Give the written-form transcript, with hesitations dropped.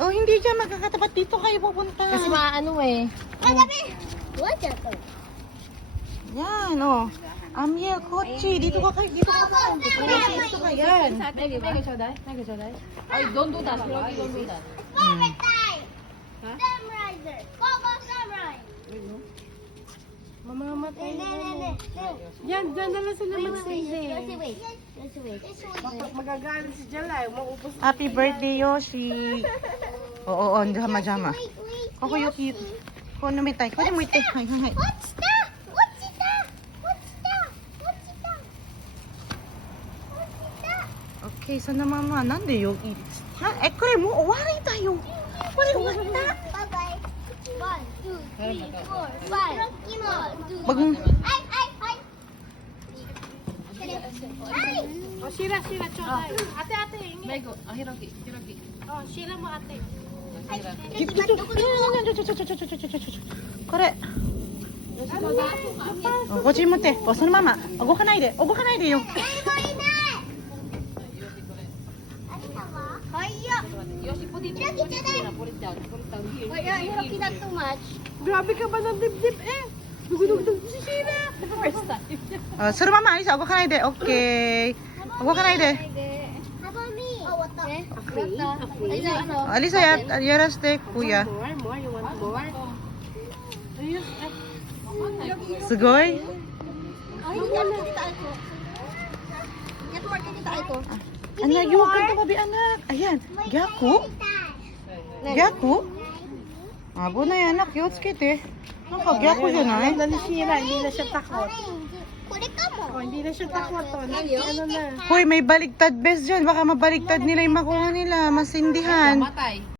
Oh, hindi dyan magkakatapat. Dito kayo pupunta. Kasi maano eh. Yan, oh. Amiel, Kochi. Dito ka kayo. Dito ka kayo. Dito ka yan. Ay, don't do that. Don't do that. Mamamatay na. Yan, dyan na lang sila mag-stay there. Magagalit si Jalay. Maubos. Happy birthday, Yoshi. Oo, jama-jama. Ako Yuki. Kono may tay. Kono may tay. Hai, hai, hai. Okay, sana mama. Nande yo? Ha? Kore mo owari tayo. Kore owari. One, two, three, four, five. Mag Oh, Shira, choday. Ate, ingi. Mego, Hiroki. Oh, Shira mo ate. Kore. Oh, Kochi mo te. Oh, そのまま。動かないで。動かないでよ。Grabe ka ba ng dibdib eh? Dugudugdug si Shira. First time. あ、そのままアリサ動かないで。オッケー。動かないで。 アリサやらしてkuya。 More, you want more? Ayun. すごい。Anak, yung kanta babi anak. Ayan. Gyaku? Gyaku? Abo na yan anak. Kiyotsuke. Gyakuじゃない？ Alam na ni Shira, hindi na siya takot. Oh, hindi na siya takot. Oh. Ano na? Hoy, may baligtad best dyan. Baka mabaligtad nila yung makuha nila. Masindihan. Matay.